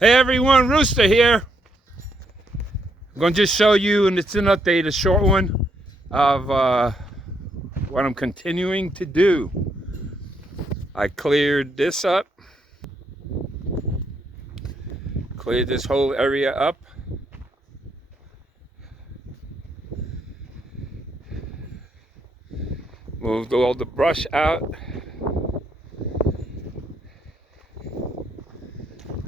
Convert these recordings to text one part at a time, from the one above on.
Hey everyone, Rooster here. I'm going to just show you, and it's an update, a short one, of what I'm continuing to do. I cleared this up, cleared this whole area up. Moved all the brush out.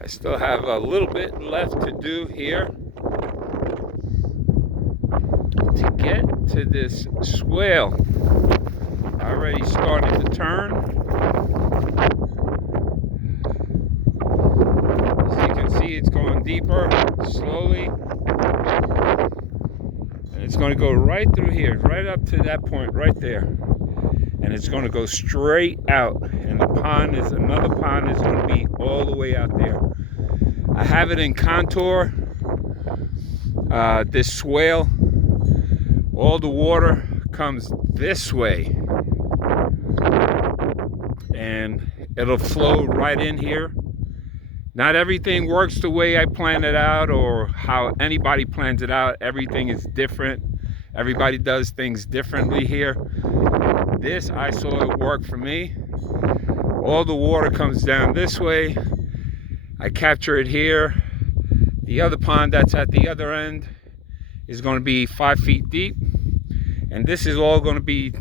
I still have a little bit left to do here to get to this swale. I already started to turn. As you can see, it's going deeper, slowly. And it's going to go right through here, right up to that point right there. And it's going to go straight out. And the pond is, another pond is going to be all the way out there. I have it in contour. This swale, all the water comes this way. And it'll flow right in here. Not everything works the way I planned it out or how anybody plans it out. Everything is different. Everybody does things differently here. This, I saw it work for me. All the water comes down this way. I capture it here. The other pond that's at the other end is going to be 5 feet deep. And this is all going to be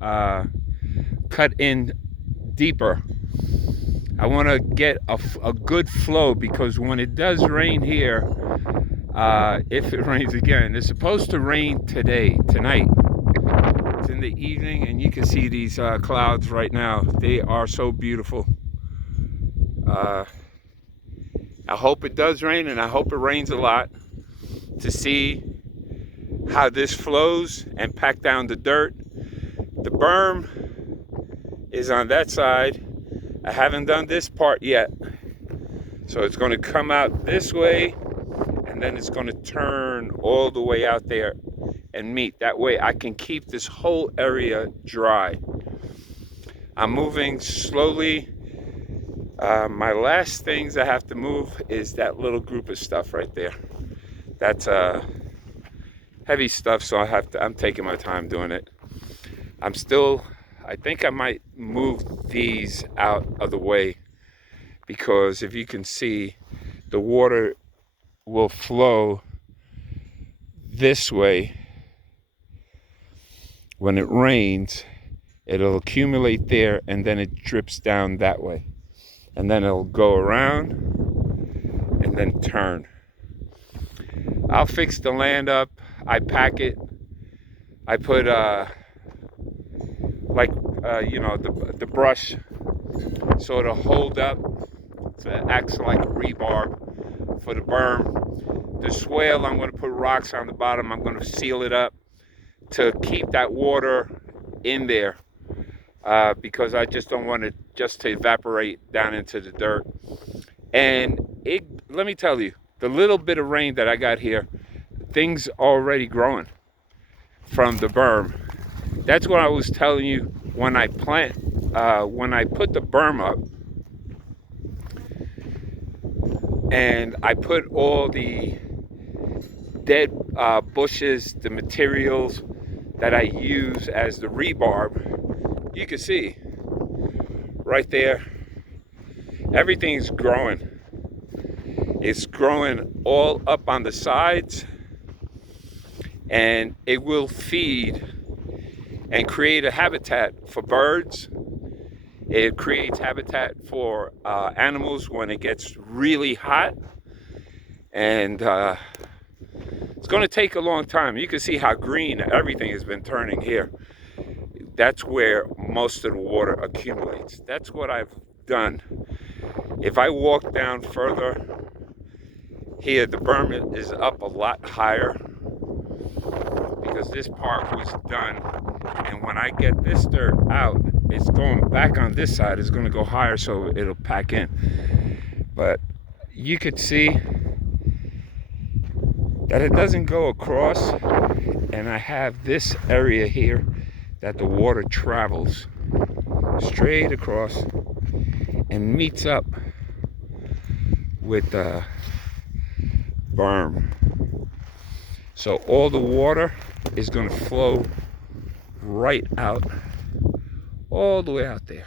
cut in deeper. I want to get a good flow, because when it does rain here, if it rains again, it's supposed to rain tonight. It's in the evening, and you can see these clouds right now. They are so beautiful. I hope it does rain, and I hope it rains a lot, to see how this flows and pack down the dirt. The berm is on that side. I haven't done this part yet. So it's going to come out this way, and then it's going to turn all the way out there and meet. That way I can keep this whole area dry. I'm moving slowly. My last things I have to move is that little group of stuff right there. That's heavy stuff, so I'm taking my time doing it. I think I might move these out of the way, because if you can see, the water will flow this way. When it rains, it'll accumulate there, and then it drips down that way. And then it'll go around and then turn. I'll fix the land up. I pack it. I put the brush sort of hold up. So it acts like rebar for the berm. The swale, I'm going to put rocks on the bottom. I'm going to seal it up to keep that water in there, because I just don't want it just to evaporate down into the dirt. And let me tell you, the little bit of rain that I got here, things already growing from the berm. That's what I was telling you when I when I put the berm up, and I put all the dead bushes, the materials that I use as the rebar. You can see right there, everything's growing. It's growing all up on the sides, and it will feed and create a habitat for birds. It creates habitat for animals when it gets really hot. And it's going to take a long time. You can see how green everything has been turning here. That's where most of the water accumulates. That's what I've done. If I walk down further here, the berm is up a lot higher, because this part was done. And when I get this dirt out, it's going back on this side. It's going to go higher, so it'll pack in. But you could see that it doesn't go across, and I have this area here that the water travels straight across and meets up with berm. So all the water is going to flow right out, all the way out there.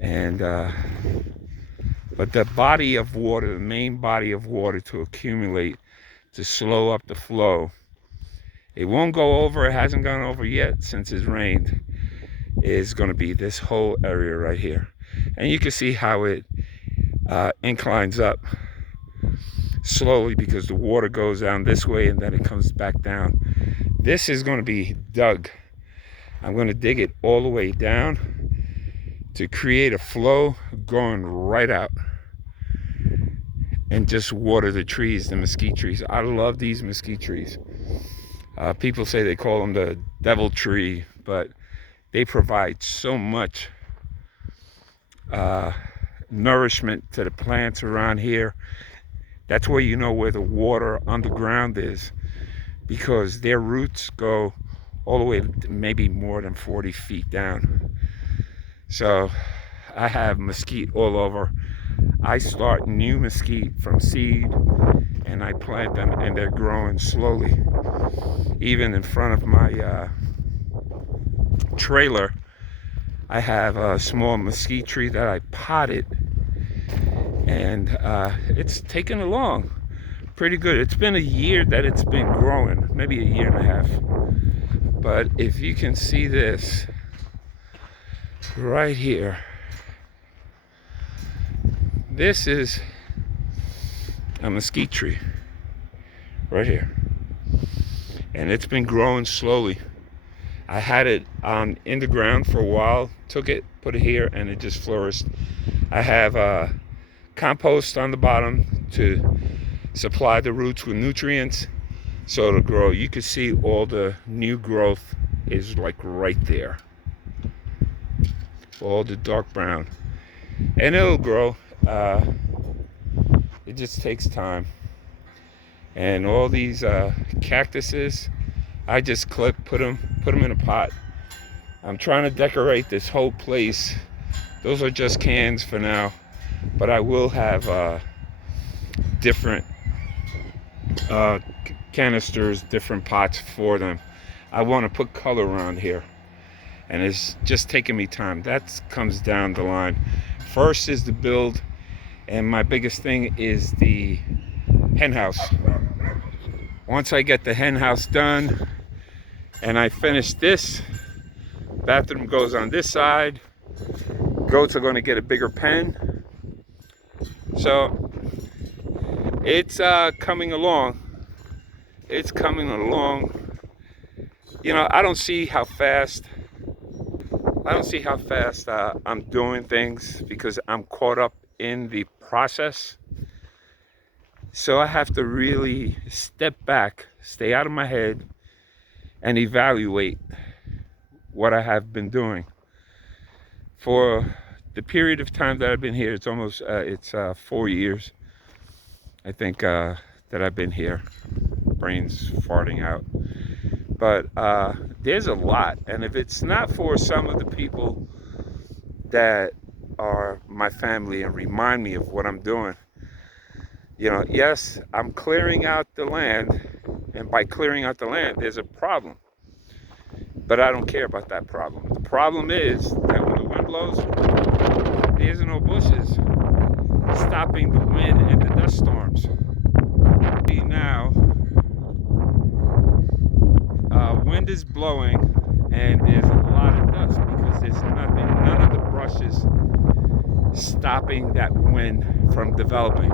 And but the body of water, the main body of water to accumulate, to slow up the flow, it won't go over, it hasn't gone over yet since it's rained, is going to be this whole area right here. And you can see how it inclines up slowly because the water goes down this way and then it comes back down. This is going to be dug. I'm going to dig it all the way down to create a flow going right out and just water the trees, the mesquite trees. I love these mesquite trees. People say they call them the devil tree, but they provide so much nourishment to the plants around here. That's where you know where the water underground is, because their roots go all the way maybe more than 40 feet down. So I have mesquite all over. I start new mesquite from seed and I plant them, and they're growing slowly. Even in front of my trailer, I have a small mesquite tree that I potted, and it's taken along pretty good. It's been a year that it's been growing, maybe a year and a half. But if you can see this right here, this is a mesquite tree right here, and it's been growing slowly. I had it in the ground for a while, took it, put it here, and it just flourished. I have compost on the bottom to supply the roots with nutrients so it'll grow. You can see all the new growth is like right there, all the dark brown, and it'll grow. It just takes time. And all these cactuses, I just put them in a pot. I'm trying to decorate this whole place. Those are just cans for now, but I will have different canisters, different pots for them. I want to put color around here, and it's just taking me time. That comes down the line. First is the build, and my biggest thing is the hen house. Once I get the hen house done and I finish this, bathroom goes on this side, goats are going to get a bigger pen. So it's coming along. It's coming along. You know, I don't see how fast I'm doing things because I'm caught up in the process. So I have to really step back, stay out of my head, and evaluate what I have been doing. For the period of time that I've been here, it's almost 4 years, I think, that I've been here. Brain's farting out. But there's a lot, and if it's not for some of the people that are my family and remind me of what I'm doing, you know, yes, I'm clearing out the land, and by clearing out the land, there's a problem. But I don't care about that problem. The problem is that when the wind blows, there's no bushes stopping the wind and the dust storms. Now, wind is blowing, and there's a lot of dust because there's none of the brushes stopping that wind from developing.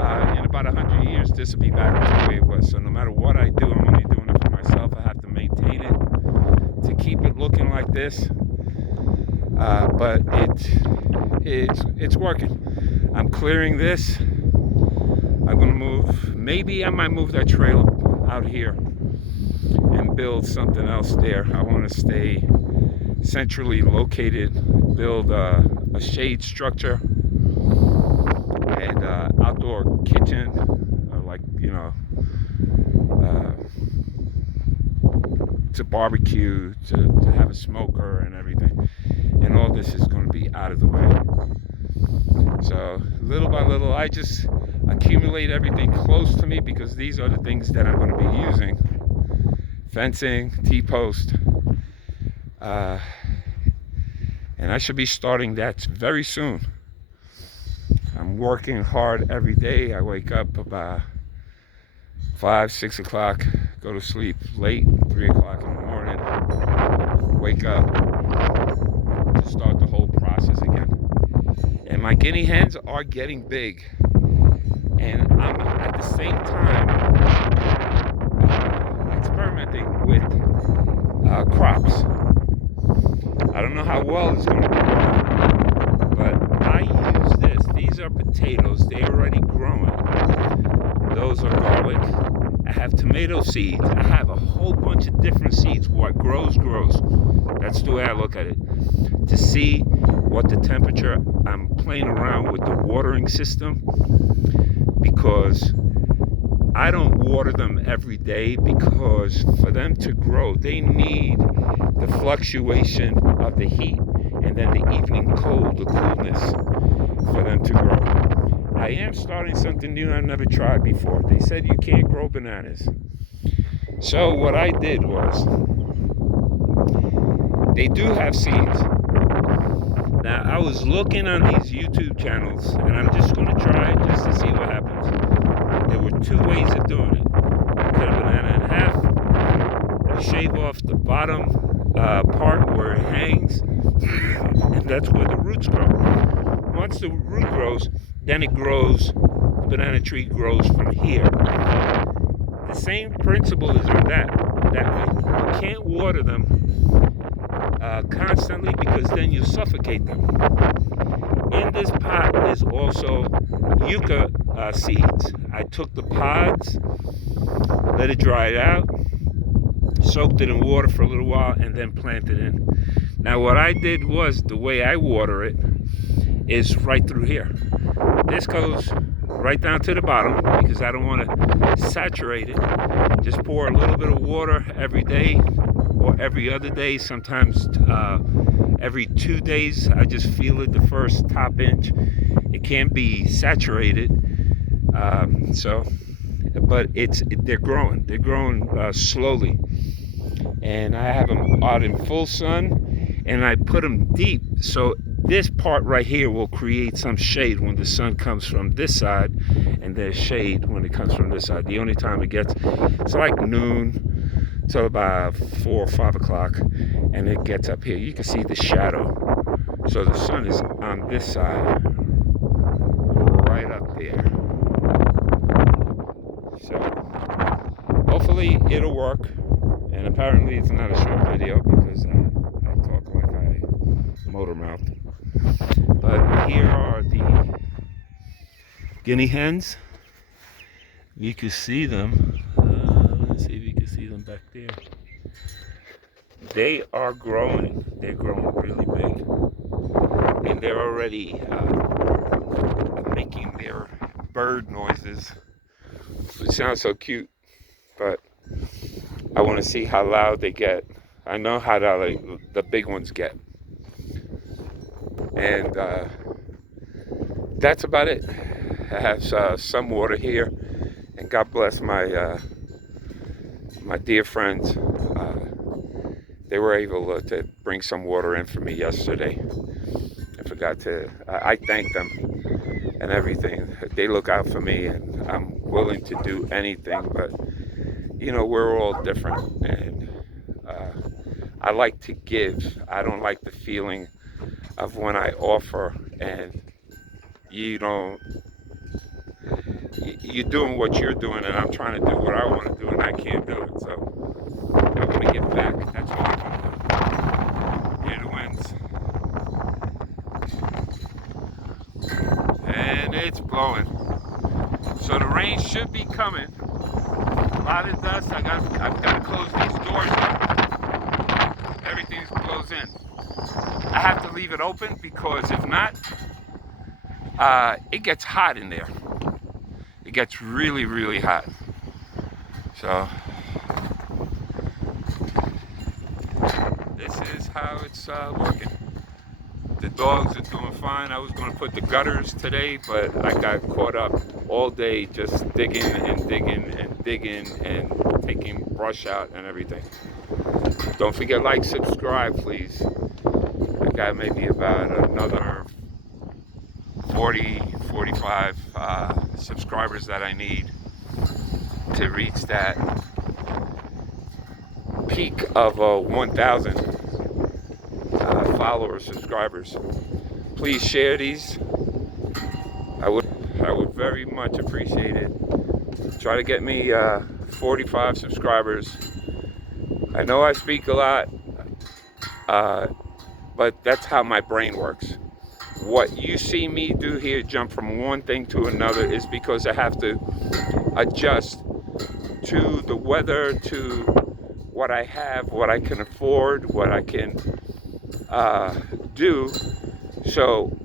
In about 100 years, this will be back to the way it was. So no matter what I do, I'm only doing it for myself. I have to maintain it to keep it looking like this. But it's working. I'm clearing this. I'm gonna move. Maybe I might move that trailer out here and build something else there. I want to stay centrally located, build a shade structure and outdoor kitchen, like, you know, to barbecue, to have a smoker and everything. And all this is going to be out of the way. So little by little, I just accumulate everything close to me because these are the things that I'm going to be using. Fencing, T-post, and I should be starting that very soon. I'm working hard every day. I wake up about 5, 6 o'clock, go to sleep late, 3 o'clock in the morning, wake up to start the whole process again. And my guinea hens are getting big. And I'm at the same time experimenting with crops. I don't know how well it's going to work, but I use this. These are potatoes. They're already growing. Those are garlic. I have tomato seeds. I have a whole bunch of different seeds. What grows, grows. That's the way I look at it. To see what the temperature, I'm playing around with the watering system because I don't water them every day because for them to grow, they need the fluctuation of the heat and then the evening cold, the coolness for them to grow. I am starting something new I've never tried before. They said you can't grow bananas. So what I did was, they do have seeds. Now I was looking on these YouTube channels and I'm just going to try it just to see what happens. There were 2 ways of doing it. Cut a banana in half, shave off the bottom part where it hangs, and that's where the roots grow. Once the root grows, then it grows, the banana tree grows from here. The same principle is on that way. You can't water them constantly because then you suffocate them. In this pot is also yucca seeds. I took the pods, let it dry out, soaked it in water for a little while, and then planted it in. Now what I did was, the way I water it is right through here. This goes right down to the bottom because I don't want to saturate it. Just pour a little bit of water every day or every other day, sometimes every 2 days. I just feel it the first top inch. It can't be saturated, but they're growing slowly, and I have them out in full sun, and I put them deep, so this part right here will create some shade when the sun comes from this side, and there's shade when it comes from this side. The only time it gets, it's like noon till about 4 or 5 o'clock, and it gets up here. You can see the shadow. So the sun is on this side, right up there. So hopefully it'll work. And apparently it's not a short video because I talk like I motor mouth. But here are the guinea hens. You can see them. Let's see if you can see them back there. They are growing. They're growing really big. And they're already making their bird noises, which sounds so cute. But I want to see how loud they get. I know how loud the big ones get. And that's about it. I have some water here. And God bless my my dear friends. They were able to bring some water in for me yesterday. I forgot to, I thank them and everything. They look out for me, and I'm willing to do anything, but you know, we're all different, and I like to give. I don't like the feeling of when I offer and you don't, you're doing what you're doing, and I'm trying to do what I want to do, and I can't do it. So I want to give back. That's all I'm going to do. Here the winds, and it's blowing. So the rain should be coming. A lot of dust. I've got to close these doors up. Everything's closed in. I have to leave it open because if not, it gets hot in there. It gets really, really hot. So this is how it's working. The dogs are doing fine. I was going to put the gutters today, but I got caught up all day just digging and digging and digging and taking brush out and everything. Don't forget, like, subscribe, please. I got maybe about another 40, 45 subscribers that I need to reach that peak of 1,000 followers, subscribers. Please share these. I would very much appreciate it. Try to get me 45 subscribers. I know I speak a lot, but that's how my brain works. What you see me do here, jump from one thing to another, is because I have to adjust to the weather, to what I have, what I can afford, what I can do. So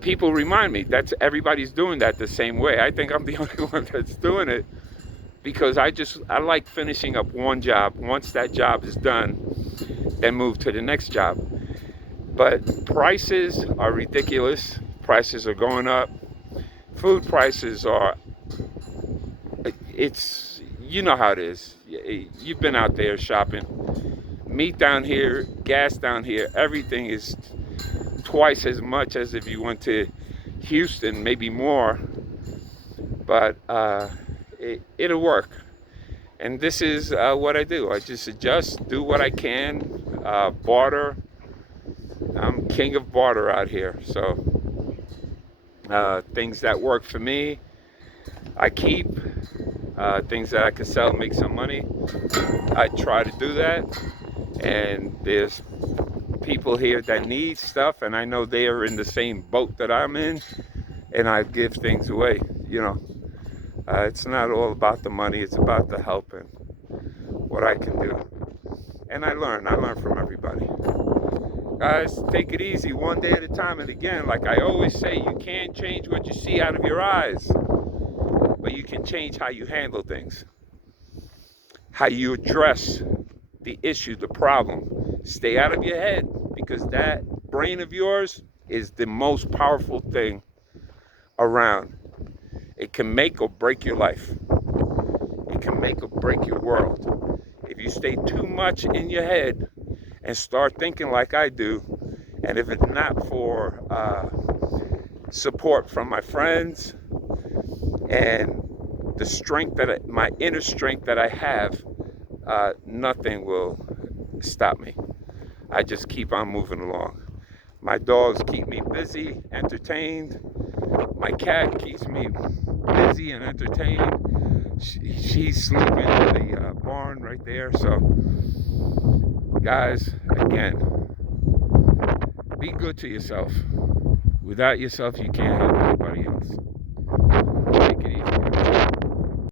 people remind me that's everybody's doing that the same way. I think I'm the only one that's doing it because I like finishing up one job. Once that job is done, then move to the next job. But prices are ridiculous. Prices are going up. Food prices are, you know how it is. You've been out there shopping. Meat down here, gas down here, everything is twice as much as if you went to Houston, maybe more. But it'll work. And this is what I do. I just adjust, do what I can, barter. I'm king of barter out here. So things that work for me, I keep. Things that I can sell, make some money, I try to do that. And there's people here that need stuff, and I know they are in the same boat that I'm in, and I give things away. You know, it's not all about the money, it's about the help and what I can do. And I learn from everybody. Guys, take it easy, one day at a time. And again, like I always say, you can't change what you see out of your eyes, but you can change how you handle things, how you address the issue, the problem. Stay out of your head, because that brain of yours is the most powerful thing around. It can make or break your life. It can make or break your world. If you stay too much in your head and start thinking like I do, and if it's not for support from my friends and the strength my inner strength that I have, nothing will stop me. I just keep on moving along. My dogs keep me busy, entertained. My cat keeps me busy and entertained. She's sleeping in the barn right there. So, guys, again, be good to yourself. Without yourself, you can't help anybody else.